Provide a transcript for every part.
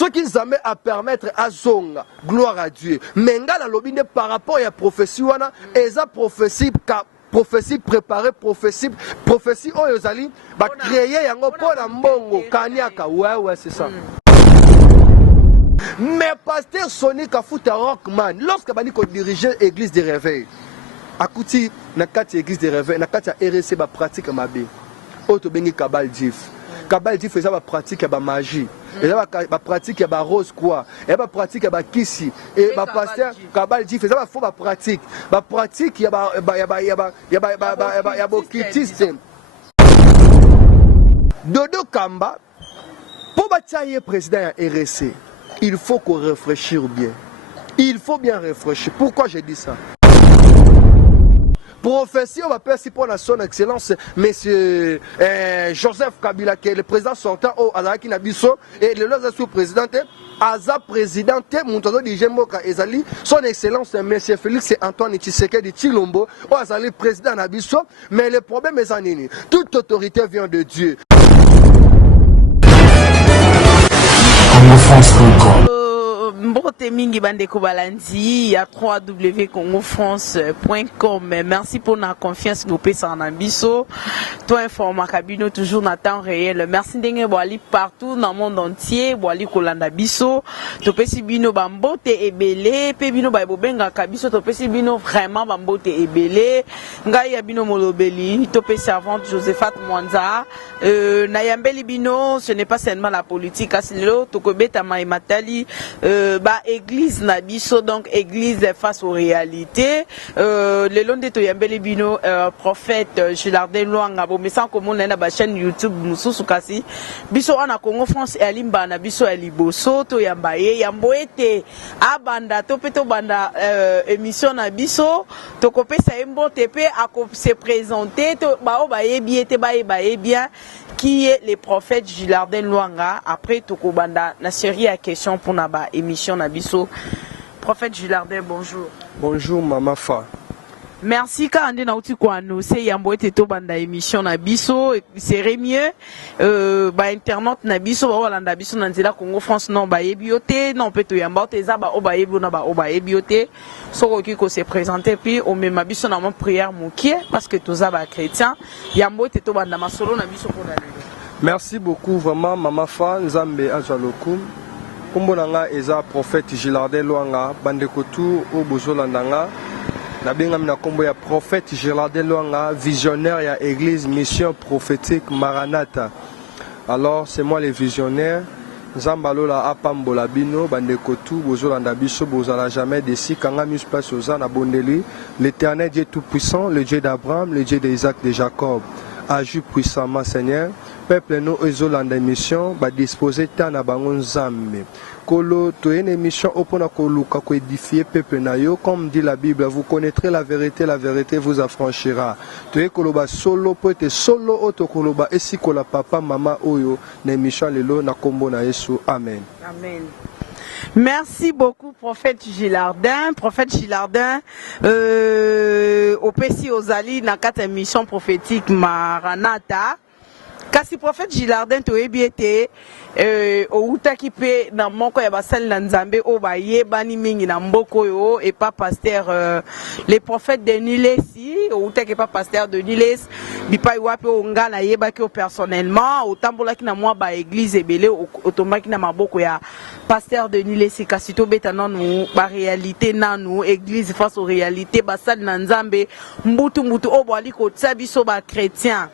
Ce qui nous a permettre à zonga, gloire à Dieu. Mais ngala lobine par rapport à la prophétie, et ça prophétie préparée, prophétie oyozali, va créer yango pour la mbongo, kanyaka, ouais, c'est ça. Mais pasteur Sonic Kafuta Rockman, lorsque Bani dirigeait l'église des réveils, Akuti, Nakati église des réveils, Nakati a RSC ba pratique ma bé. Auto bengi Kabal Dif. Kabal Dif faisait ba pratique ba magie. Et ba pratique ba rose quoi. Et ba pratique ba kisi. Et ba pasteur Kabal Dif faisait ba faux ba pratique. Ba pratique ya ba kitisme. Dodo Kamba pour batailler président RSC. Il faut qu'on réfléchisse bien. Il faut bien réfléchir. Pourquoi j'ai dit ça? Prophétie, on va faire si pour la son excellence, monsieur Joseph Kabila, qui est le président sortant au Alaki Nabiso, et le sous-président, Aza président, Moutado di Jemboka Ezali, son excellence, monsieur Félix Antoine Tshisekedi Tshilombo, au Azali président Nabiso, mais le problème est en nini. Toute autorité vient de Dieu. Mbote mingi bandeko balandi ya www.congofrance.com. Merci pour la confiance que vous payez en Abisso. Toi informa kabino toujours en temps réel. Merci d'engue boali partout dans le monde entier. Boali kolanda biso. Topesi bino bambote ebele. Pe bino baibobenga kabiso. Topesi bino vraiment bambote ebele. Ngai ya bino molobeli. Topesi servante Josephat Mwanza. Nayambeli bino, ce n'est pas seulement la politique. Asilelo tokobeta maimatali. Ba église na biso, donc église face aux réalités. Le long de Toyambele Bino, prophète Gilardin Luanga, bon, mais sans comment on a ba chaîne YouTube, Moussou Kasi. Biso en a Congo France et Alimba na biso Aliboso, Toyambaye, Yamboete, Abanda, Topeto Banda, émission na biso, Tokope Saimbo TP a se présenter, Bao Baye Biete Baye Baye bien. Qui est le prophète Gilardin Luanga. Après Tokobanda, la série à questions pour Naba émission Nabiso. Prophète Gilardin, bonjour. Bonjour Maman Fa. Merci quand on est dans le c'est Yambo et Banda émission Nabiso. C'est mieux. Internaute Nabiso, voilà Nabiso Nanzela Congo France non ba ebioté non peut Yamba Tezaba Oba Ebona ba Oba ebioté. Soroki ko se présenter puis au même Nabiso na mon prière moukié parce que tous ba chrétien. Yambo et Banda Masolo Nabiso pour la. Merci beaucoup vraiment Maman Fa Nzambe Azalokum. Kumbonanga eza prophète Gilardin Luanga bandekotu au bozolandanga. Nabengam na kombo ya prophète Gilardin Luanga, visionnaire ya église mission prophétique Maranatha. Alors c'est moi le visionnaire. Zambalola apambola bino bandekotu bozolanda biso bozala jamais desi kanga muspas ozana bondeli. L'Éternel Dieu tout puissant, le Dieu d'Abraham, le Dieu d'Isaac, de Jacob. Agis puissamment Seigneur. Peuple nous ezolanda mission ba disposer ta na bango nzambe. Kolo to une émission opona koluka ko édifier peuple na yo comme dit la Bible, vous connaîtrez la vérité vous affranchira. To koloba solo pote solo auto koloba esikola papa mama oyo na émission lelo na kombo na Yesu. Amen. Amen. Merci beaucoup, prophète Gilardin. Prophète Gilardin, au PC Ozali, dans quatre émissions prophétiques Maranatha. Kasi prophète Gilardin, tu es bien au Utakipe, dans mon coin, il y a Nzambe, au Baye, Bani Mingi, dans Mboko, et pas pasteur, les prophètes de Nilesi, au Utakipe, pas pasteur de Niles, Bipa Iwape, au Ngala, Yebaki, personnellement, au Tambola qui n'a moi, ba église et belé, au Tomaki n'a ma boko, ya pasteur de Nilesi, Kasito Betanon, nous, ba réalité, nanou, église face aux réalités, Basal Nzambe, Mbutu, au Boaliko, Tsabiso, ba chrétien.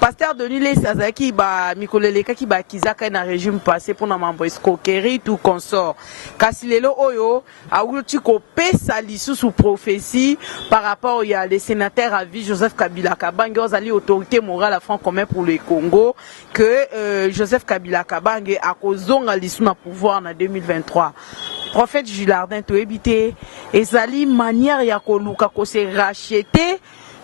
Pasteur Denis Sazaki ba mikoleleka ki ba kizaka na régime passé pour na mambo escroquerie tout consort. Kasilelo oyo awuti ko pesa lisusu prophétie par rapport il y a les sénateurs à vie Joseph Kabila Kabange ozali autorité morale à franc commun pour le Congo que Joseph Kabila Kabange a kozonga lisusu na pouvoir en 2023. Prophète Gilardin to ebité ezali manière ya koluka ko se racheter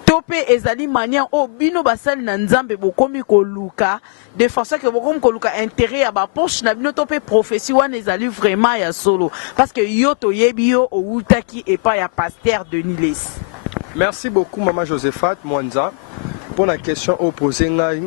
topé ezali manière o bino basali na nzambe bokomi koluka de façon que bokomi koluka intérêt ya ba poche na bino topé prophétie wana ezali vraiment ya solo parce que yo to yebi yo o utaki et pas ya pasteur de Niles. Merci beaucoup Maman Josephat Mwanza pour la question opposée ngai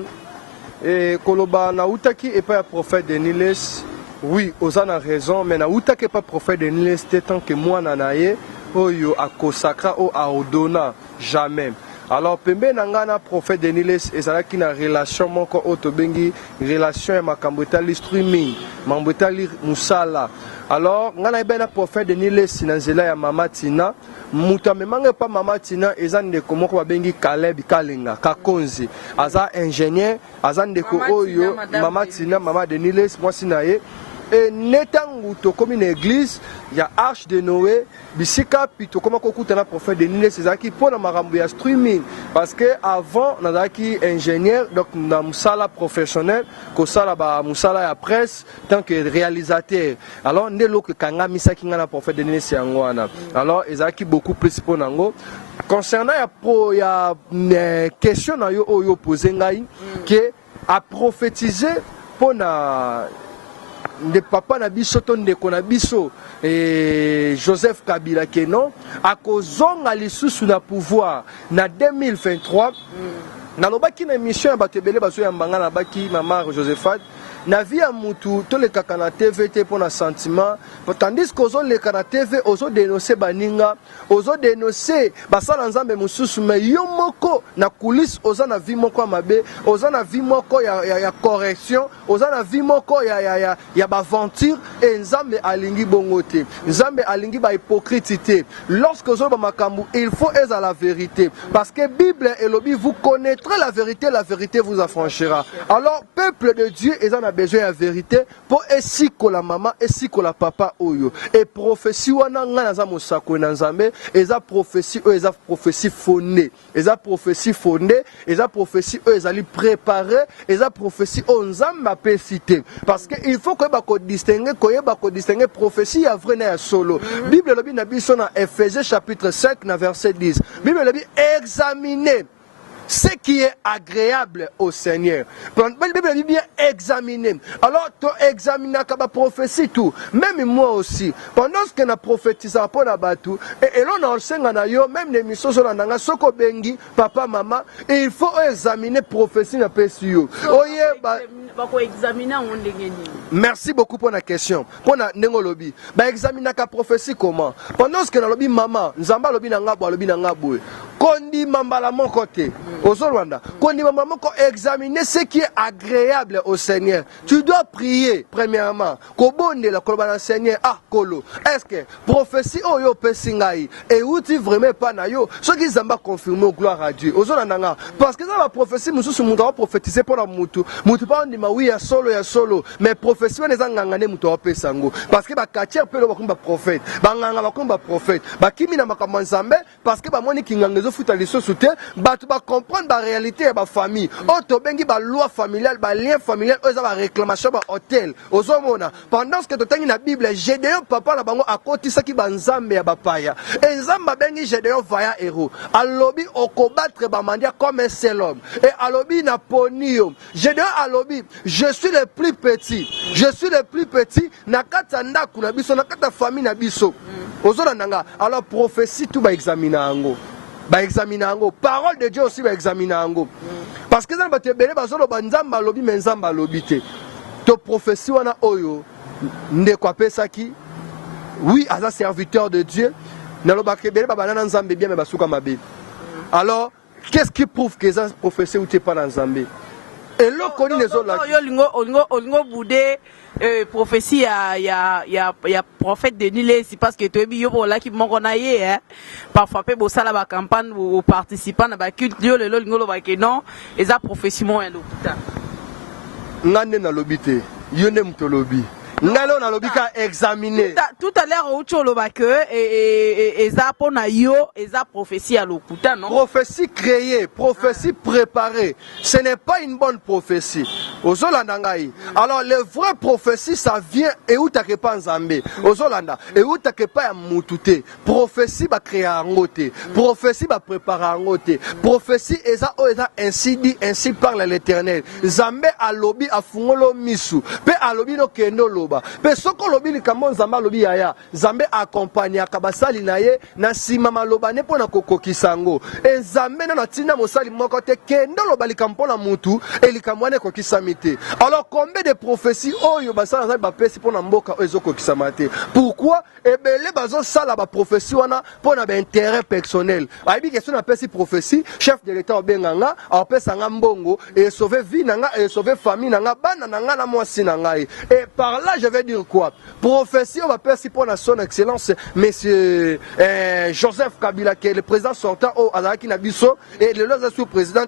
et koloba na utaki et pas ya prophète de Niles Oui, Ozana a raison, mais na utake pas prophète de l'Est tant que moi nanaye, oyo a consacra o a odona jamais. Alors pembe nangana prophète de l'Est ezalaki na relation moko otobengi relation ya makambo etali streaming, mambo etali musala. Alors ngana ebena prophète de l'Est na nzela ya mama Tina, muta memanga pa mama Tina eza ndeko moko babengi Caleb Kalenga Kakonzi, aza ingénieur, aza ndeko oyo mama Tina mama de l'Est mwasi na ye. Et netangu to comme une église, il y a Arche de Noé, bisika pito comme kokuta na prophète de Nile Sezaki pour na makambo ya streaming parce que avant nazaki ingénieur donc na musala professionnel ko sala ba musala ya presse tant que réalisateur. Alors ndelo que kanga misaki ngana prophète de Nile Siangwana. Alors ezaki beaucoup plus pour nango. Concernant ya question na yo oyo poser ngai que a prophétiser pour na de papa na biso to ndeko na biso Joseph Kabila kenon akozonga lisusu na pouvoir na 2023 nalobaki na émission ya batebele bazo ya mbanga na baki mama Josephat na vie ya mutu to le kaka na TV te pour na sentiment tandis que ozo le kaka na TV ozo dénoncer baninga ozo dénoncer basala nzambe mususu mais yo moko na coulisse oza na vie moko mabe oza na vie moko ya correction oza na vie moko ya baventure et nzambe alingi bongo te nzambe alingi ba hypocrite lorsque ozo ba makambu il faut être à la vérité parce que Bible elobi vous connaîtrez la vérité vous affranchira. Alors peuple de Dieu ils ont besoin de vérité pour esiko la maman esiko la papa oyo et prophétie wana ngana za mosako na nzambe eza prophétie o eza prophétie fondée eza prophétie fondée eza prophétie o ezali préparé eza prophétie o nzamba pe cité parce que il faut que ba ko distinguer prophétie ya vrai na ya solo. Bible lobi na biso na Ephésiens chapitre 5 na verset 10 Bible lobi examiner ce qui est agréable au Seigneur. La Bible dit bien examiner. Alors, tu examines la prophétie tout. Même moi aussi. Pendant ce qu'on a prophétisé pour la batou, et l'on a aussi même les missions sur la soko bengi, papa, maman, et il faut examiner la prophétie na pesio. Merci beaucoup pour la question. Pour la nengolobi. Examiner la prophétie comment? Pendant ce qu'on a lobby maman, nzamba lobby nangabo, lobby nangabo. Kondi mambala mon côté. Quand il examiner ce qui est agréable au Seigneur, tu dois prier premièrement. Seigneur, est-ce que prophétie oyo pesingai et où tu vraiment pas na yo ce qui zamba confirmer gloire à Dieu. Parce que dans la prophétie nous sommes prophétiser pour la mutu pas on dit oui ya solo mais prophétie les angangane mutu pesango parce que ba katier pe lo ba prophète ba nganga ba prophète ba kimi na makambo nzambe parce que ba moni kinganga zo futa liso soute ba tu ba comprendre la réalité de la famille. Auto bengi ba loi familiale, ba lien familial, oza ba réclamation ba hôtel. Ozomona. Pendant que tu as la Bible, Gédéon papa la bango akoti saki ba nzambe ya bapaya. Et nzamba bengi Gédéon vaya héros. Alobi okobattre ba mandia comme un seul homme. Et alobi na ponio. Gédéon alobi, je suis le plus petit. Je suis le plus petit na kata ndaku na biso na kata famille na biso. Ozona nanga. Alors prophétie tout ba examiner ango. Ba examiner ango parole de Dieu aussi ba examiner ango parce que dans batebele bazolo banzamba lobi menzamba lobité to prophétie wana oyo ndeko apesaki oui aza serviteur de Dieu na lobakebele babana nzambe bien mais basuka mabe. Alors qu'est-ce qui prouve que ça prophétie ou t'es pas dans nzambe et le koni nezo la olingo boudé prophétie ya prophète de Nile c'est parce que tu es bio pour là qui m'ont hein parfois pe bosala ba campagne ou participant na ba culte yo le lingolo ba que non eza prophétie mo en lokuta ngane na lobité yone mtolobi ngalo na lobika examiner tout à l'heure au choloba que eza pona yo eza prophétie à lokuta non prophétie créée prophétie préparée ce n'est pas une bonne prophétie ozolanda ngai alors les vraies prophéties ça vient et où ta pas nzambe ozolanda et où ta pas ya mutute prophétie ba créer ngote prophétie ba préparer ngote prophétie eza ainsi dit ainsi parle l'Éternel nzambe alobi afungolo misu pe alobi no kendo loba pe soko lobi likambo nzamba lobi yaya nzambe accompagner kabasali na ye na sima maloba ne pona kokokisa ngo nzambe na tina mosali moko te kendo loba likambo na mutu e likambo ne kokisa mite. Alors combien de prophéties oyo basala nzambe bapesi pona mboka ezo kokisa mate? Pourquoi ebele bazo sala ba prophétie wana pona ba intérêt personnel? Aibi question na pesi prophétie chef de l'état obenganga apesa nga mbongo et sauver vie nanga et sauver famille nanga bana nanga na mwasi nanga. Et par là je vais dire quoi? Prophétie on va pesi pona son excellence monsieur Joseph Kabila qui est le président sortant au Azaki na biso et le loza sous président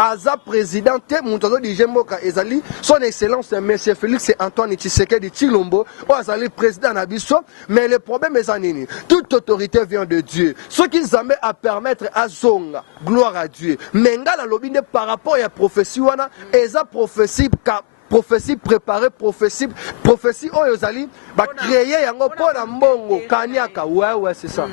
Aza président Moutazo di Jemboka ezali son excellence monsieur Félix Antoine Tshisekedi Tshilombo o azali président na biso. Mais le problème est anini, toute autorité vient de Dieu. Ce qui zambe à permettre à zonga gloire à Dieu. Mais ngala lobine par rapport à prophétie wana eza prophétie préparée, prophétie oyo ezali ba créer yango pona mbongo kaniaka. Ouais c'est ça.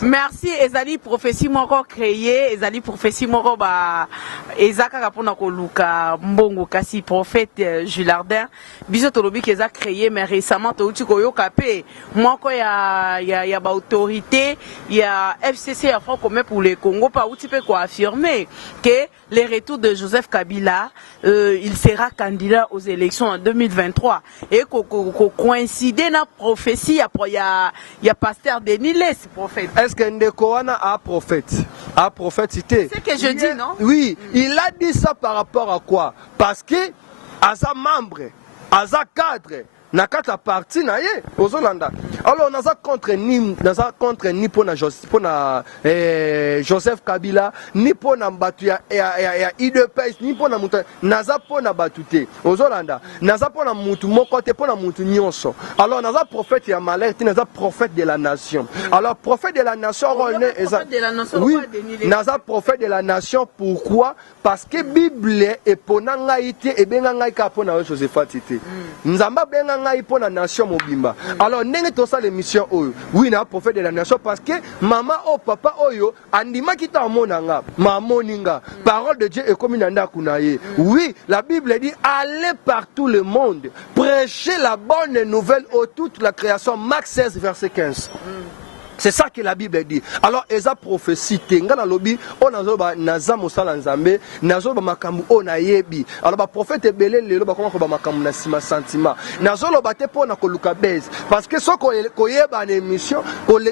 Merci ezali prophétie moko créé ezali prophétie moko ba ezaka kapona ko luka mbongo kasi prophète Gilardin biso tolobi keza créé mais récemment to uti ko yoka pe moko ya ba autorité ya FCC ya Front commun pour le Congo pa uti pe ko affirmer que les retours de Joseph Kabila il sera candidat aux élections en 2023 et ko coïncider na prophétie ya pasteur Denis Les. Est-ce que Ndekoana a prophète? A prophétité? C'est ce que je dis, non? Oui, il a dit ça par rapport à quoi? Parce que, à sa membre, à sa cadre, nakata parti na ye ozolanda. Alors on a contre ni pona Joseph Kabila ni pona mbatu ya IDPS ni pona mutu naza pona batute ozolanda naza pona mutu moko te pona mutu nyonso. Alors naza prophète ya malheur ti naza prophète de la nation. Alors prophète de la nation oui naza prophète de la nation. Pourquoi? Parce que Bible est pona ngai te e benga ngai ka pona Josephat te nzamba benga ngai pour la nation mobimba. Alors nenge to ça l'émission oyo oui na prophète de la nation parce que maman o papa oyo andima kita monanga mamoninga parole de Dieu est comme une anda kunaye. Oui, la Bible dit allez par tout le monde prêcher la bonne nouvelle à toute la création. Marc 16 verset 15. C'est ça que la Bible dit. Alors, eza prophétie tenga lobi on azoba naza mosala nzambe nazoba makambu ona yebi. Alors ba prophète belé lelo ba koma ko ba makambu na sima sentiment. Nazolo ba te pona ko luka base parce que soko koyeba na émission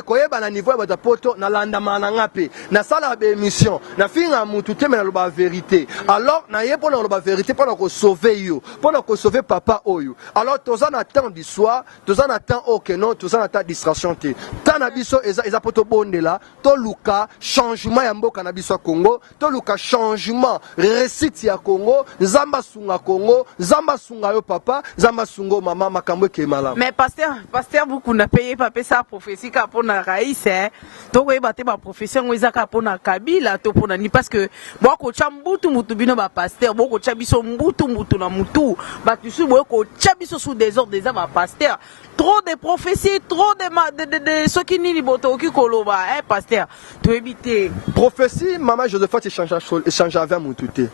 koyeba na niveau ba poto na landa mananga pe na sala ba émission na finga mutu te na loba vérité. Alors na ye pona loba vérité pona ko sauver yo pona ko sauver papa oyo. Alors tozana attend du soir tozana attend OK non tozana attend distraction te. Tana biso eza poto bondela to luka changement ya mboka na biso Congo to luka changement récite ya Congo nzamba sunga Congo nzamba sunga yo papa nzamba sungo mama makambo ke mala. Mais pasteur beaucoup na payé papa ça prophétie ka pona raïs to ko ebate ba profession ngweza ka pona Kabila to pona ni parce que boko cha mbutu mutu bino ba pasteur boko cha biso mbutu na mutu ba tusu boko cha biso sous désordre des ba pasteur trop de prophéties trop de ce qui ni boto ki koloba pasteur to ebité prophétie maman Josephat échange avec mututé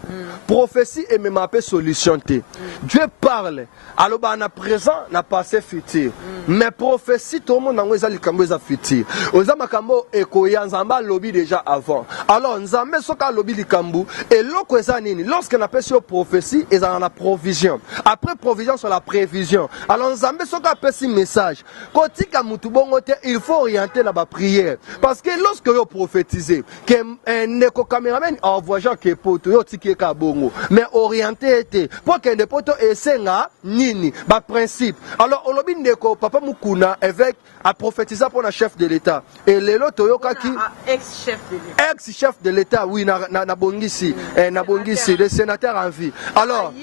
prophétie et même appel solution té Dieu parle alors ba na présent na passé futur mais prophétie tout le monde ngweza likambo za futur oza makambo ekoya nzamba lobi déjà avant. Alors nzambe soka lobi likambo et loko eza nini lorsque na pesi prophétie eza na provision après provision sur la prévision. Alors nzambe soka pesi message kotika mutu bongo te il faut orienter la prière parce que lorsque vous prophétisez que neko cameraman en voyant que poto yo tiki ka bongo mais orienté était pour que ne poto esenga nini ba principe. Alors olobi ndeko papa mukuna évêque a prophétisé pour le chef de l'État et lelo toyoka ki ex-chef de l'État oui na bongisi na bongisi le sénateur en vie. Alors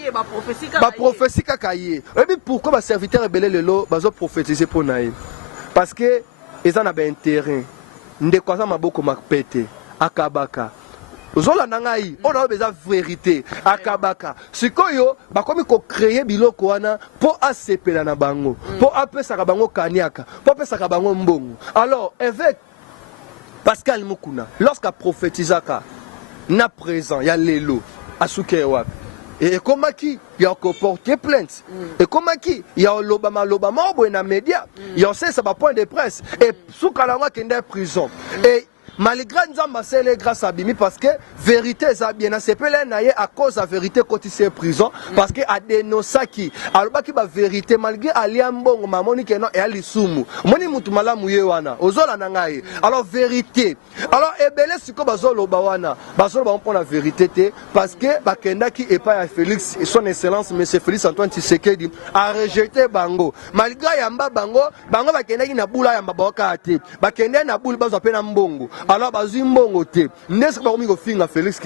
ba prophétie kakaye et puis pourquoi ba serviteur belé lelo bazo prophétiser pour naï parce que ils en avaient intérêt. Ndekwaza maboko makpete akabaka. Zola nangai, on a besoin de vérité akabaka. Sikoyo bakomi ko créer biloko wana po asepela na bango, po apesa ka bango kaniaka, po apesa ka bango mbongo. Alors évêque Pascal Mukuna lorsqu'il prophétisaka na présent ya lelo asuke wapi et comment qui il y a porté plainte et comment qui il y a l'Obama ou na média il y a ça va point de presse et sous kalangwa kende prison et malgré Nzamba c'est grâce à Bimi parce que vérité ça bien c'est pas à cause de la vérité quand il est prison parce que a dénoncé qui alors qui ba vérité malgré aliambongo mamoni que non et ali sumu moni mutu malamu yewana ozola na ngai alors vérité alors ebele siko bazolo bawana bazolo ba pour la vérité parce que bakenda qui est pas Félix et son excellence monsieur Félix Antoine Tshisekedi a rejeté bango malgré yamba bango bakenda qui na bula yamba boka ate bakenda na bula bazo pena mbongo alors bazui mbongo te n'est-ce pas comme finga Félix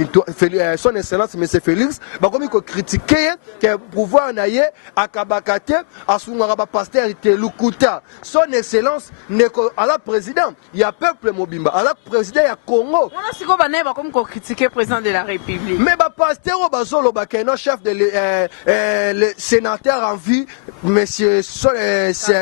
son excellence monsieur Félix ba comme critiquer que pouvoir naie akabakate asunga ba pasteur te lukuta son excellence ne à la président il y a peuple mobimba à la président ya Congo on a siko ba neba comme critiquer président de la République mais ba pasteur bazolo ba keno chef de le sénateur en vie monsieur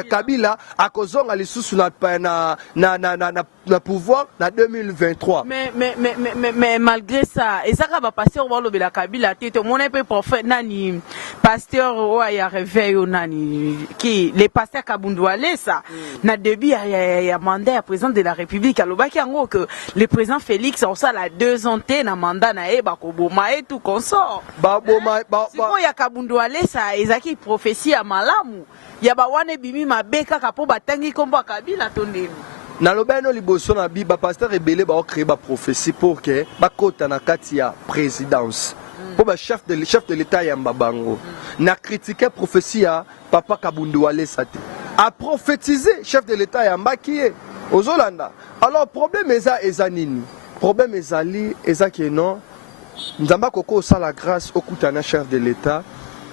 Kabila akozonga lisusu na pouvoir na 2023 mais malgré ça et ça va passer au balo de la Kabila tete mon peu prophète nani pasteur ya réveil nani qui les pasteurs Kabundouale ça na début ya mandat président de la République alobaki yango que le président Félix on ça la 2 ans na mandat na ba ko boma et tout consort ba ya Kabundouale ça ezaki prophétie ya malamu ya ba wane bimi mabeka kapo batangi kombo Kabila tondeni na lobeno liboso na bi ba pasteur ebele ba créer ba prophétie pour que ba kota na kati ya présidence pour ba chef de l'état ya mbabango na critiquer prophétie ya papa Kabundouale sate a prophétiser chef de l'état ya mbakié ozolanda alors problème eza nini problème ezali ezaki non nzamba koko sa la grâce okutana chef de l'état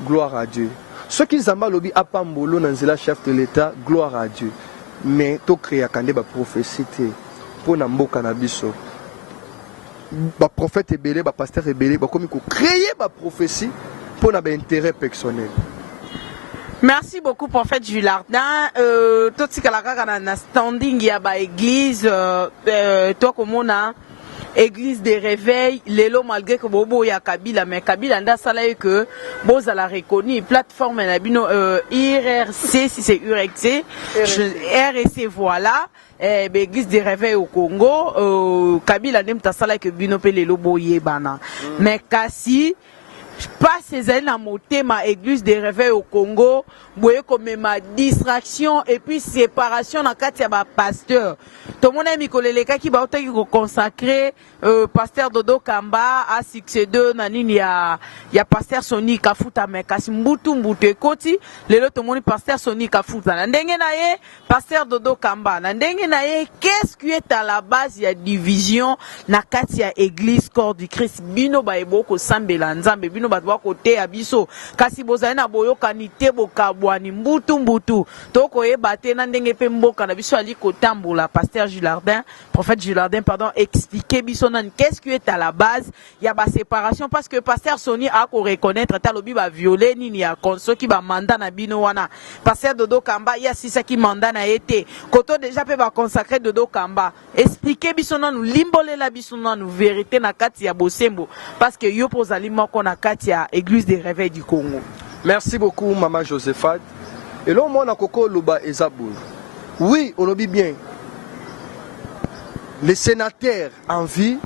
gloire à Dieu ceux qui nzamba lobi apambolo na nzela chef de l'état gloire à Dieu mais to créer kande ba prophétie pour na mboka na biso ba prophète ebele ba pasteur ebele ba komi ko créer ba prophétie pour na ba intérêt personnel. Merci beaucoup prophète Julardin tout ce que la na standing ya ba église toi comme on a église des réveils lelo malgré que bobo ya Kabila mais Kabila nda sala que boza la reconnu plateforme na bino IRC si c'est URC RC voilà église des réveils au Congo Kabila ndem sala que bino pe lelo boye bana mais kasi pas ces années à monter ma église des réveils au Congo, voyez comme ma distraction et puis séparation dans quatre pasteur. Tout le monde a mis que qui va consacrer pasteur Dodo Kamba à succès de nanini ya pasteur Sony Kafuta mais kasi mbutu koti le tout le monde pasteur Sony Kafuta ndenge na ye pasteur Dodo Kamba ndenge na ye qu'est-ce qui est à la base ya division na kati ya église corps du Christ bino ba eboko sambela nzambe bino batwa côté abiso kasi bozali na boyokani te bokabwani mbutu toko yeba te na ndenge pe mboka na biso ali kotambola pasteur Julardin prophète Julardin pardon expliquer biso qu'est-ce qui est à la base il y a ba séparation parce que pasteur Sony a ko reconnaître talobi ba violer nini ya konso ki ba mandat na bino wana pasteur Dodo Kamba il y a sisa ki mandat na été koto déjà pe ba consacrer Dodo Kamba expliquer biso nous limbole la biso nous vérité na kati ya bosembo parce que yo pozali moko na kati ya église des réveils du Congo. Merci beaucoup maman Josephat et là moi na koko loba ezabou oui on obi bien le sénateur en vie,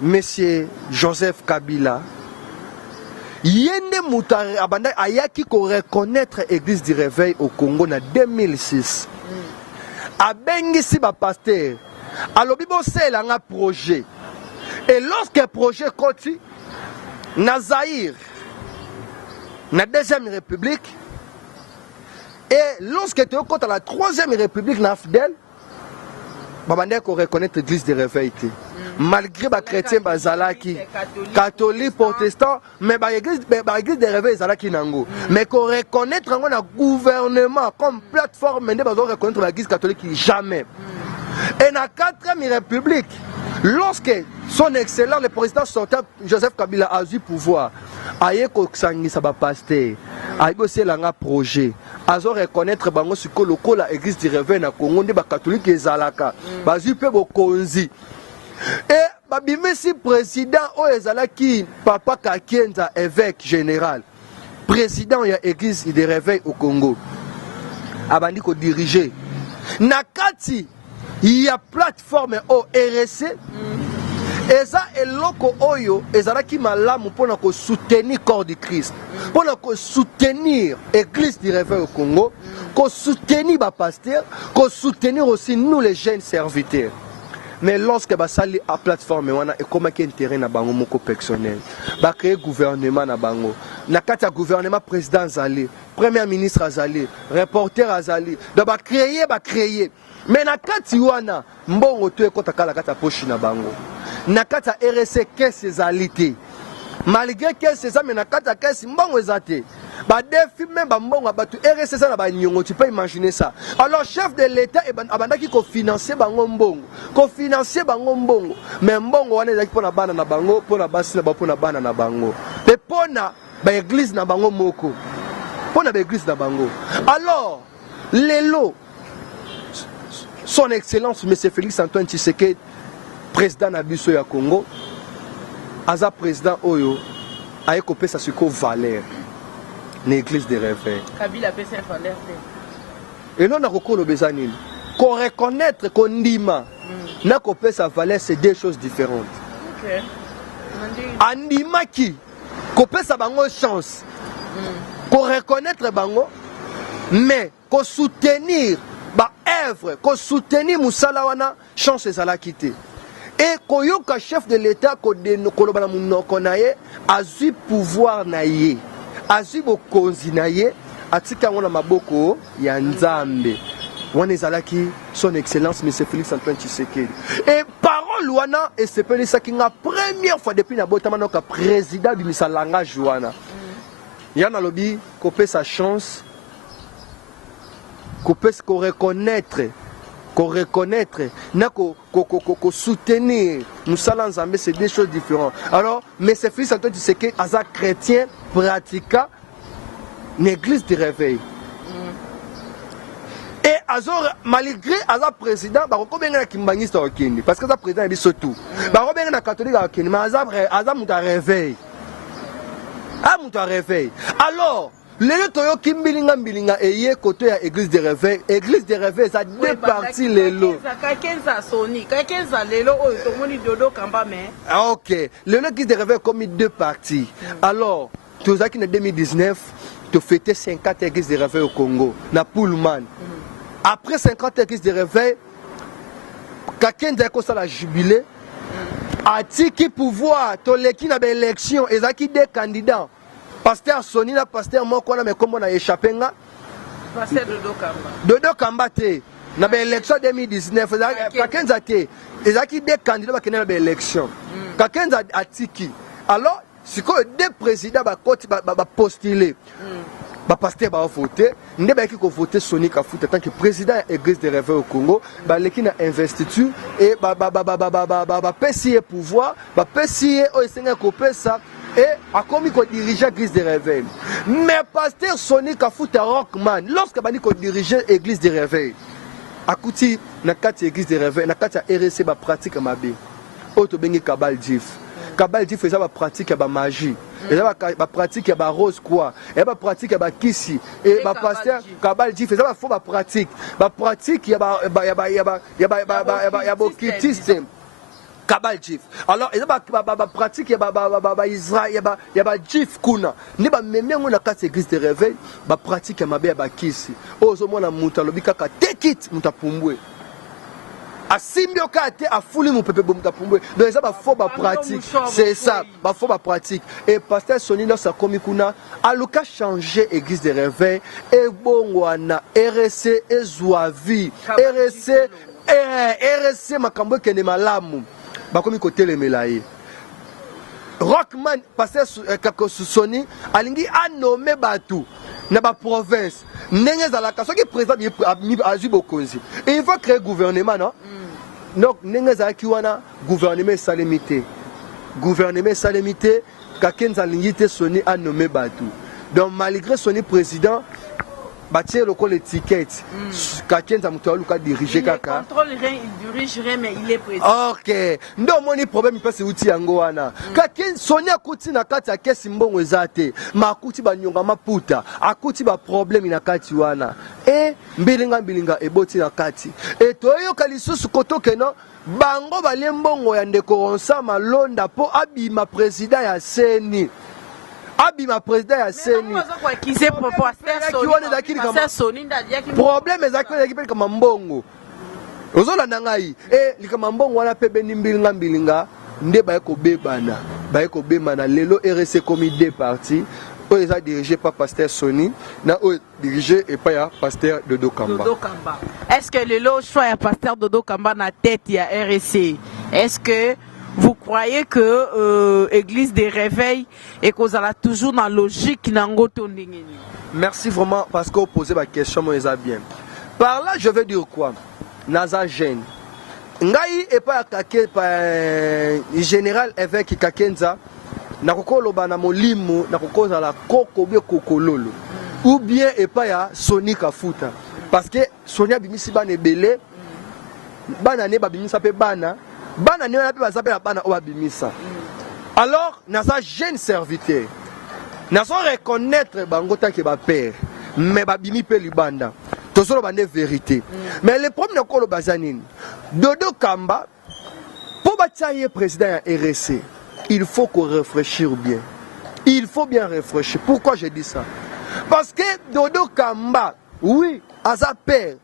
monsieur Joseph Kabila, yende moutare abanda ayaki ko reconnaître l'église du réveil au Congo en 2006. Abengisi ba pasteur, alobi bo sela nga projet. Et lorsque le projet continue, na Zaïre, na deuxième république, et lorsque tu es à la troisième république, na Fidèle, babande ko reconnaître l'église des réveils malgré les chrétiens bazalaki catholique protestant mais l'église des réveils zalaki nango mais ko reconnaître ngo na gouvernement comme plateforme ndé bazo reconnaître l'église catholique jamais et na 4e république lorsque son excellent le président sortant Joseph Kabila a eu pouvoir aye ko sangisa ba pasteur aye aussi langa projet azo reconnaître bango siko lokola église du réveil na Congo ndé ba catholique ezalaka bazu pe bokonzi et babimisi président oyo ezalaki papa Kakenza évêque général président ya église de réveil au Congo abandi ko diriger na kati ya plateforme o RC eza eloko oyo ezalaki malamu mpona ko soutenir corps du Christ mpona ko soutenir église du réveil au Congo ko soutenir ba pasteur ko soutenir aussi nous les jeunes serviteurs. Mais lorsque basali à plateforme wana et comme qui intérêt na bango moko personnel ba créer gouvernement na bango na kati ya gouvernement président azali premier ministre azali reporter azali donc ba créer mais na kati wana mbongo to ekota kala kati ya poche na bango na kati ya RC caisse ezali te malgré que c'est ça mais na kati ya caisse mbongo ezate ba défi même ba mbongo batu RC ça na ba nyongo tu peux imaginer ça. Alors chef de l'état abandaki ko financer bango mbongo mais mbongo wana ezaki pona bana na bango pona basi na ba pona bana na bango pe pona ba église na bango moko pona ba église na bango. Alors lelo son excellence monsieur Félix Antoine Tshisekedi président na biso ya Congo aza président oyo aye kopesa siko valeur l'église de réveil. Kabila pesa valeur. Et non na kokolo bezanini. Ko reconnaître ko ndima na kopesa valeur c'est deux choses différentes. OK. Andima ki kopesa bango chance. Ko reconnaître bango mais ko soutenir ba œuvre, ko soutenir musala wana chance ezala kité. Et koyoka chef de l'état ko de kolobana munoko na ye azu pouvoir na ye. Azu bokonzi na ye atika ngona maboko ya Nzambe. Wana ezalaki son excellence monsieur Félix Antoine Tshisekedi. Et parole wana et c'est peut ça qui nga première fois depuis na botama noka président du misalanga wana. Yana lobi kopé sa chance kopé ko reconnaître ko soutenir nous salons Nzambe c'est deux choses différentes. Alors mais c'est Félix Antoine Tshisekedi aza chrétien pratiquant l'église du réveil. Et azor malgré aza président ba ko benga kimbangista okindi parce que aza président et biso tout. Ba ko benga na catholique okindi mais aza muta réveil. Ah muta réveil. Alors les toyo kimbilinga mbilinga eye côté ya église de réveil ça deux parties lelo Kakenza Sony Kakenza lelo oyo tomoni dodo kamba mais OK l'église de réveil comme deux parties. Alors tozaki en 2019 tu fêté 50 églises de réveil au Congo na Pullman. Après 50 églises de réveil Kakenza ko sala jubilé atiki pouvoir toleki na élection ezaki deux candidats. Pasteur Sony na pasteur moko na mais comme on a échappé nga pasteur Dodo Kamba te na ba élection 2019 Kakenza te ezaki des candidats ba kena na ba élection Kakenza atiki. Alors siko deux présidents ba koti ba postuler ba pasteur ba voter ndeba ki ko voter Sony Kafuta tant que président église de réveil au Congo ba leki na investiture et ba PCA pouvoir ba PCA o esenga ko pesa et a commis qu'on dirigeait l'église de réveil. Mais pasteur Sony Kafuta Rockman, lorsque bani qu'on dirigeait l'église de réveil, a kouti na kati église de réveil, na kati RC ba pratique mabe. Auto bengi kabal djif. Kabal djif faisait ba pratique ba magie. Et ba pratique ba rose quoi. Et ba pratique ba kisi. Et ba pasteur kabal djif faisait ba faux ba pratique. Ba pratique ya ba kiti system. Kabal Jif. Alors, il y a des pratiques, il y a Israël, il y a Jif Kuna. Il y a des églises de réveil, il y a des pratiques, il y a des kisi. Oh, zo mona muta lobika ka take it muta pumbwe. A simbio ka te a fuli mu pepe muta pumbwe. Donc ça ba faux ba pratique. C'est ça, ba faux ba pratique. Et pasteur Sony na sa komi kuna aluka changer église de réveil et bongwana RC ezwavi. RC makambo kene malamu. Bakomi côté les melaye Rockman pasteur Sony alingi a nommé batu na ba province ndenge zalaka soki président azu bokonzi et il va créer gouvernement non donc ndenge zalaki wana gouvernement salimité Kakenza alingi te Sony a nommé batu donc malgré Sony président batie lokola étiquette Kakenza mutu aluka diriger kaka. Il contrôle rien, il dirige rien, mais il est président. Ok. Ndo moni problème parce uti yango wana. Kakenza Sonia kuti na kati ya kesi mbongo ezate. Makuti banyonga maputa. Akuti ba problème na kati wana. Mbilinga eboti na kati. Toyo kalisusu kotoke no bango balembongo ya ndeko Ronsa Malonda po abima président ya Seni. Abima président ya Seni. Problème ezaki pe kama mbongo. Ozolanda ngai likama mbongo wana pe beni mbilinga nde bayeko bebana lelo RC komi deux parties. Eux est dirigé par Pasteur Soni, na dirigé et pas ya Pasteur Dodo Kamba. Est-ce que le choix ya Pasteur Dodo Kamba na tête ya RC? Est-ce que vous croyez que Église des réveils et qu'on a toujours dans la logique nango tondingeni? Merci vraiment parce que vous posez ma question moi bien. Par là je veux dire quoi? Naza gêne. Ngai et pas kake pa général évêque Kakenza. Nakokoloba na molimo nakokoza la koko bie kokololo ou bien epa ya Soni Kafuta parce que Sonia bimisi bana ebele bana ne babimisa pe bana ne na pe bazape la bana o babimisa. Alors naza jeune serviteur nazo reconnaître bango ta ke ba père mais babimi pe libanda tozolo bande vérité mais le problème nakolo bazanini Dodo Kamba po bataye président ya RC. Il faut qu'on réfléchisse bien. Il faut bien réfléchir. Pourquoi je dis ça? Parce que Dodo Kamba, oui, à sa père,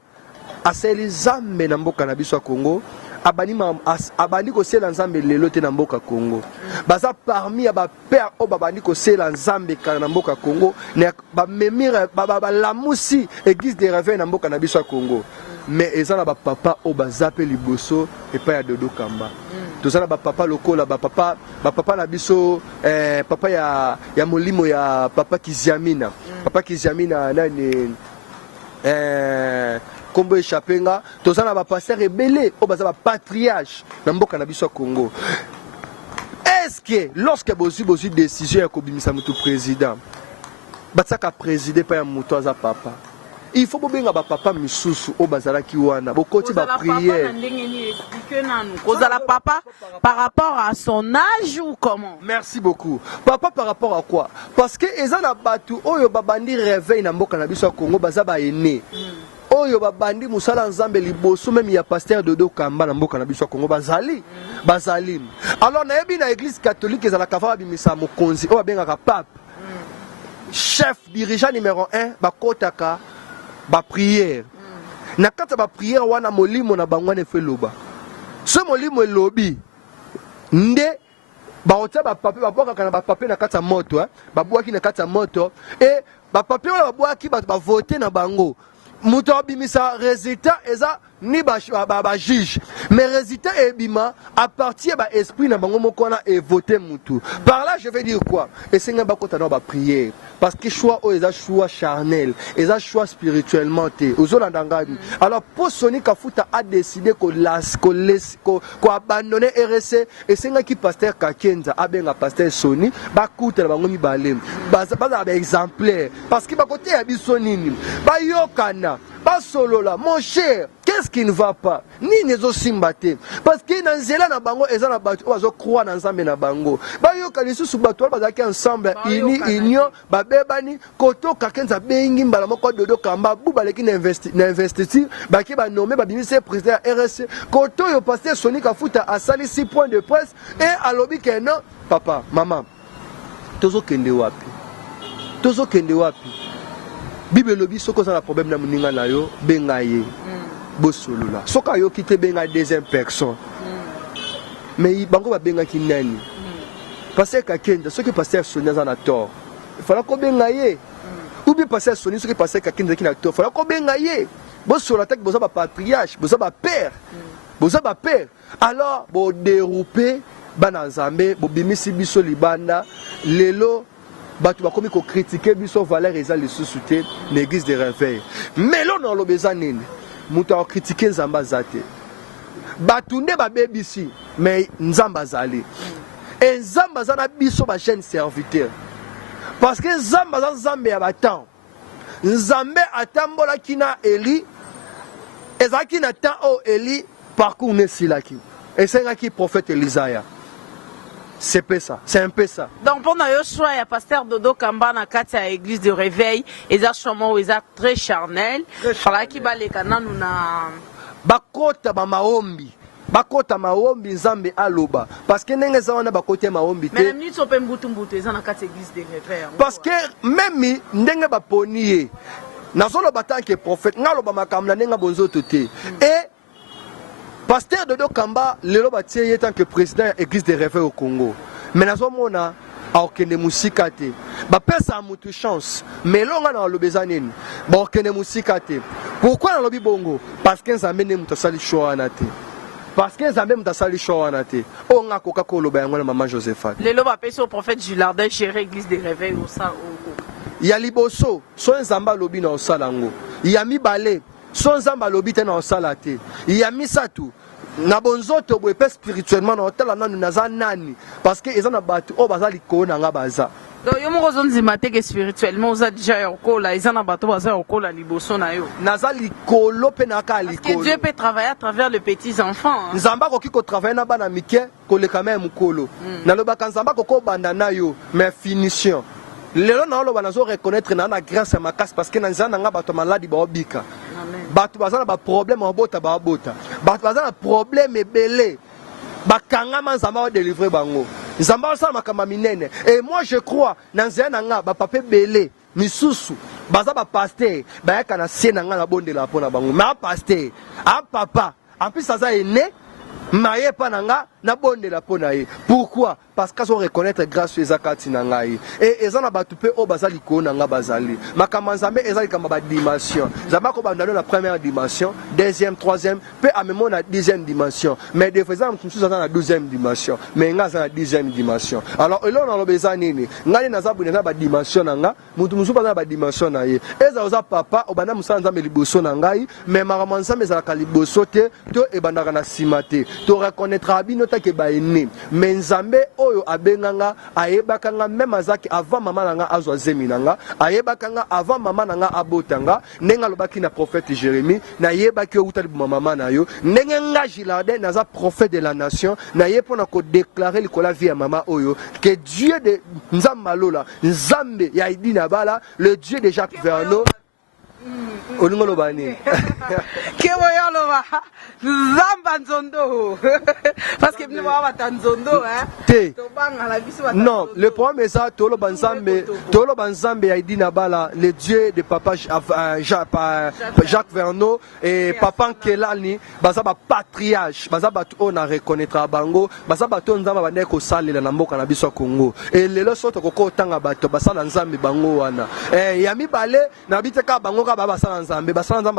à ses âmes dans le Congo, abani ko sela nzambe lelo te na mboka Congo. Baza parmi ya ba père o babani ko sela nzambe kana na mboka Congo, ne ba memira ba lamusi église des réveils na mboka na biso Congo. Mais ezala ba papa o bazape liboso et pas ya Dodo Kamba. Tozala ba papa lokola ba papa na biso papa ya molimo ya papa Kiziamina. Papa Kiziamina nani kombo échappenga tozala ba pasteur rebelle o baza ba patriarche na mboka na biso Congo. Est-ce que lorsque bozu décision ya kobimisa mutu président batsaka présider pa ya mutu aza papa il faut bobenga ba papa misusu o bazala ki wana bokoti ba prière kozala papa par rapport à son âge ou comment? Merci beaucoup. Papa par rapport à quoi? Parce que ezana batu oyo babandi réveil na mboka na biso Congo baza ba aîné oyo babandi musala nzambe liboso même ya Pasteur Dodo Kamba na mboka na biso Congo bazali. Alors na yebi na église catholique ezala kava bimisa mokonzi o babengaka pape chef dirigeant numéro 1 bakotaka ba prière na kata ba prière wana molimo na bangwane feloba ce molimo elobi nde ba ota ba pape ba boka kana ba pape na kata moto ba boaki na kata moto et ba pape wala ba boaki ba voter na bango muto abimisa résultat eza ni ba juge mais résultat ebima à partir ba esprit na bango moko na et voter mutu. Par là je vais dire quoi? Et c'est nga bakota na ba prière parce que choix o eza choix charnel eza choix spirituellement te ozolandangami. Alors pour Soni Kafuta a décidé ko abandonner RC et c'est nga ki Pasteur Kakenza abenga Pasteur Soni bakuta na bango mibale baza ba exemplaire parce que ba côté ya biso nini ba yokana ba solola mon cher. Qu'est-ce qui ne va pas? Ni nezo simbate. Parce que dans zela na bango ezana batu ozo croire na nzambe na bango. Ba yo kalisusu batu bazaki ensemble ini union ba bebani koto Kakenza bengi mbala moko Dodo Kamba bu baleki na investir ba ki ba nommer ba bimise président RC koto yo Pasteur Soni Kafuta asali 6 points de presse et alobi que non papa maman tozo kende wapi Bible lobi soko za la problème na muninga na yo benga ye bosolola soka yo kite benga deuxième personne mais bango ba benga ki nani Pasteur Kakenza soki Pasteur Sonia za na tort il fallait ko benga ye ou bien Pasteur Sonia soki Pasteur Kakenza ki na tort il fallait ko benga ye bosolola tak boza ba patriarche boza ba père alors bo dérouper bana nzambe bo bimisi biso libanda lelo batu bakomi ko critiquer biso valeur eza lisusu te l'église des réveils mais là on lobeza nini mutu a critiquer nzamba zate batu nde babebisi mais nzamba zali et nzamba zana biso ba jeune serviteur parce que nzamba za nzambe ya batan nzambe atambola kina Eli ezaki na temps o Eli parcours ne silaki et c'est qui prophète Elisaya. C'est un peu ça. Donc pendant le choix, il y a pasteur Dodo Kamba na kati à l'église de réveil, et ça chomo ils très charnel. Par qui ba les canaux na bakota ba maombi. Bakota maombi nzambe aloba parce que ndenge za wana bakota maombi te. Mais minute open mbutu eza na kati église de réveil. Parce que même ndenge ba ponier nazolo batang que prophète ngaloba makamna ndenge bonzoto te. Et pasteur Dodo Kamba lelo batie tant que président de l'église de réveil au Congo. Mais nazomona aokende musika te. Ba pesa mutu chance. Mais longa na lobezanini. Ba okende musika te. Pourquoi na lobi bongo? Parce que nzambe ne mutu sali choix na te. Parce que nzambe mutu sali choix na te. O nga koka ko loba yango na maman Josephat. Lelo ba pesa au prophète Gilardin gérer l'église de réveil au sa Il y a liboso, so nzamba lobi na osalango. Il y a mibale, so nzamba lobi te na osalate. Il y a misatu. Na bonzoto bo pe spirituellement na hôtel na naza nani parce que ils ont battu o bazali ko na nga baza. Donc yo mo zone zimate que spirituellement oza déjà yokola ils ont bato baza yokola liboso na yo. Nazali kolo pe na ka likolo. Parce que Dieu peut travailler à travers les petits enfants. Nzamba ko kiko travailler na bana mike ko le quand même kolo. Na lo ba kanzamba ko banda na yo mais finition. Lelo na lo bana zo reconnaître na grâce à ma casse parce que na nzana nga bato maladi ba obika. Bato bazana ba problème en bota ba bota. Bato bazana problème ebele. Bakanga manzamba wa délivrer bango. Nzamba sa makamba minene. Et moi je crois na nzana nga ba papé belé misusu. Baza ba pasteur ba yaka na siena nga na bondela pona bango. Ma pasteur, a papa, en plus ça est né maye pa nanga na bondela pona ye. Pourquoi? Parce qu'ils ont reconnaître grâce à Zakati Nangaï. Et ils ont abattu au bazali Nanga Bazali. Makamanzambe, ils ont comme dimension. Zabako bandano la première dimension, deuxième, troisième, peu à même la dixième dimension. Mais des fois, nous sommes dans la douzième dimension. Mais nous sommes dans la dixième dimension. Alors, là, on a besoin de nous. Nous avons une dimension, nous sommes dans la dimension. Et ils ont papa, au bana musa nzambe liboso nangai, mais makamanzambe zalaka liboso te, to e bandaka na simate. To reconnaîtra abinota ke ba ene. Mais nzambe oyo abenganga ayebakanga même azaki avant maman nanga azwa zeminanga ayebakanga avant maman nanga abotanga nenga lobaki na prophète Jérémie na yebaki outali maman na yo nenga nga Gilardin naza prophète de la nation na yepona ko déclarer likola vie ya maman oyo que Dieu de Nzambalola Nzambe ya idina bala le Dieu de Jacques Verneau Olingolo bani. Kewoyoloba. Zamba nzondo. Parce que nous avons tanzondo hein. Non, le problème est ça Tolo Banzambe a dit Nabala le Dieu de papa Jacques Verneau et papa Kelani bazaba patriarche bazaba on a reconnaître bango bazaba to nzamba bande ko salela na mboka na biso Congo et lelo soto koko tanga bato basala nzambe bango wana ya mibale na biteka bango ka basala nzambe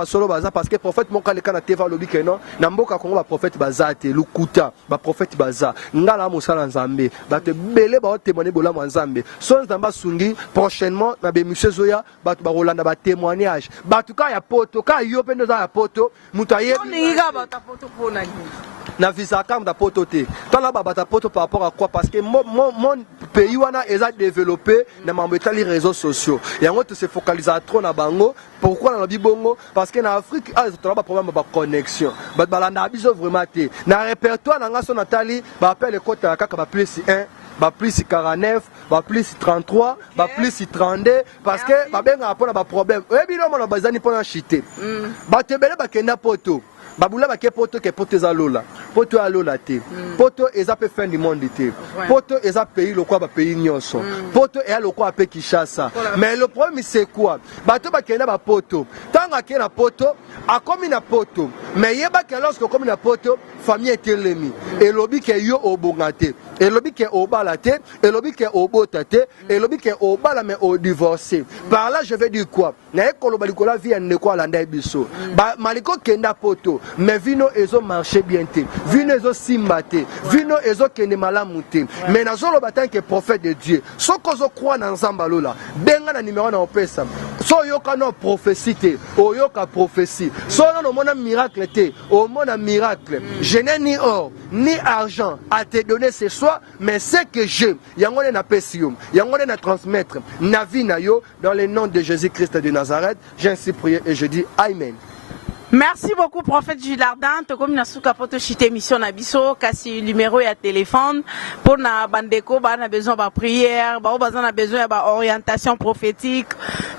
solo baza parce que prophète moka le kana teva lobi que non na mboka Congo ba prophète bazate lukuta ba prophète baza ngala mosala nzambe bato belé ba témoigner bola nzambe so nzamba sungi prochainement na be monsieur Zoya bato ba rolanda ba témoignage bato ka ya poto ka yo pendo za ya poto mutaye na visa kam da poto te tala ba bata poto par rapport à quoi parce que mon pays wana est développé na mambetali réseaux sociaux et en fait se focaliser trop na bango pourquoi na bibongo parce que na Afrique tu as pas problème ba connexion ba balanda biso vraiment te na répertoire na ngaso natali ba appelle kota kaka ba plus 1 ba plus 49 ba plus 33 ba plus 32 parce que ba benga pona ba problème e bino mona bazani pona chité ba tebele ba kenda poto babula ba ke poto ke poto ezalola poto alola te poto eza pe fin du monde te poto eza pays lokwa ba pays nyonso poto e lokwa pe Kinshasa mais le problème c'est quoi bato ba kenda ba poto tanga ke na poto akomi na poto mais yeba ke lorsque komi na poto famille etelemi elobi ke yo obongate elobi ke obala te elobi ke obota te elobi ke obala mais o divorcer par là je vais dire quoi na ekoloba likola vie ne ko alanda biso ba maliko kenda poto mais vino ezo marché bien te vino ezo simbate vino ezo kende malamu te mais nazolo batanke prophète de Dieu soko zo croire na nzamba lola benga na numéro na opesa so yoka no prophétie te oyoka prophétie so no mona miracle te o mona miracle je n'ai ni or ni argent à te donner ce soir mais ce que j'ai yango na pesium yango na transmettre na vie na yo dans le nom de Jésus-Christ de Nazareth j'ai ainsi prié et je dis amen. Merci beaucoup, prophète Gilardin. Comme na souka poto chite mission na biso, kasi numéro ya téléphone pour na bandeko ba na besoin ba prière, ba na besoin ba orientation prophétique,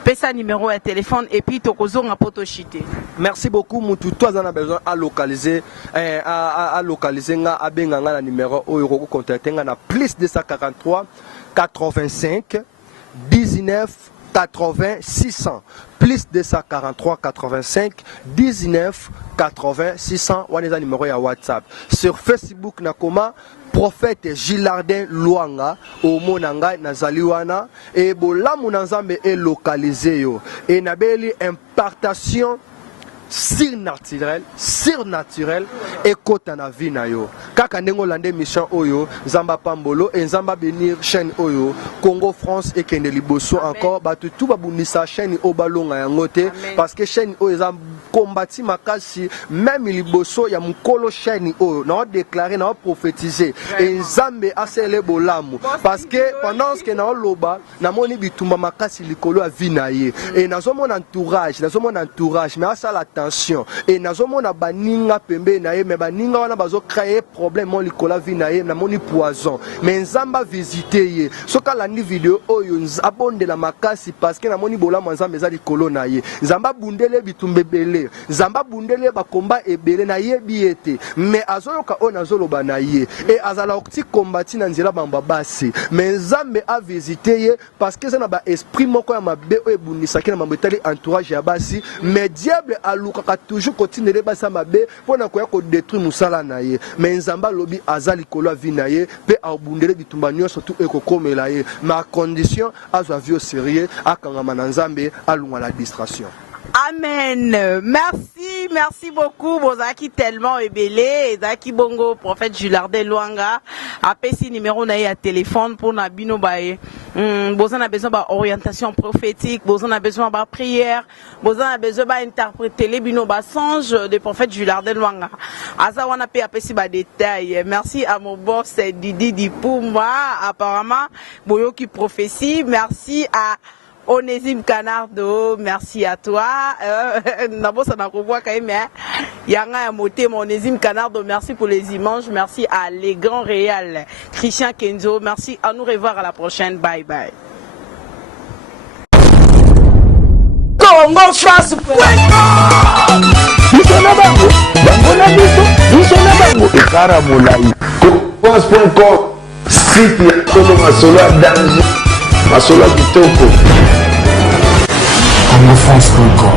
pesa numéro ya téléphone et puis tokozonga poto chite. Merci beaucoup mutu toi on a besoin à localiser à localiser nga abenga nga na numéro oyo ko contacter nga na plus 243 85 19 80 600 plus 243 85 19 80 600 wana numéro ya WhatsApp sur Facebook nakoma prophète Gilardin Luanga au monanga nazali wana et bolamu na nzambe est localisé yo et nabeli impartation surnaturel et kota na vie na yo kaka ndengo lande mission oyo zamba pambolo et zamba bénir chaîne oyo Congo France et kende liboso encore batu tout babunisa chaîne obalonga yango te parce que chaîne oyo za kombati makasi même liboso ya mukolo chaîne oyo na déclarer na prophétiser et nzambe asele bolamu parce que pendant ce que na loba na moni bitumba makasi likolo ya vie na ye et nazomona entourage mais asa la attention et nazomona baninga pembe na ye mais baninga wana bazo créer problème mon likola vi na ye na moni poison mais nzamba visiter ye soka la ni vidéo oyo abonde la makasi parce que na moni bola nzamba za likolo na ye nzamba bundele bitumbebele nzamba bundele ba combat ebele na ye biete mais azoyoka ona azoloba na ye et azala okti kombati na nzela bamba basi mais nzambe a visiter ye parce que ça na ba esprit moko ya mabe o ebunisa ki na mambetali entourage ya basi mais diable alukaka toujours continuer basa mabe pona koya ko détruire musala na ye mais nzamba lobi azali kolo vi na ye pe abundele bitumba nyonso tout ekokomela ye ma condition azwa vie au sérieux akangama na nzambe alunga la distraction. Amen. Merci beaucoup. Bozaki tellement ebélé. Zaki bongo, prophète Gilardin Luanga. Apesi numéro na ya téléphone pour na bino bae. Bozan a besoin ba orientation prophétique. Bozan a besoin ba prière. Bozan a besoin ba interpréter les bino ba songe de prophète Gilardin Luanga. Asa wana pe apesi ba détail. Merci à mon boss Didi Dipumba. Apparemment, boyoki prophétie. Merci à Onésime Canardo, merci à toi. Nabo ça n'a pas quand même. Yanga a moté mon Onésime Canardo, merci pour les images, merci à les grands réels. Christian Kenzo, merci. À nous revoir à la prochaine. Bye bye. Congo France. Congo France.com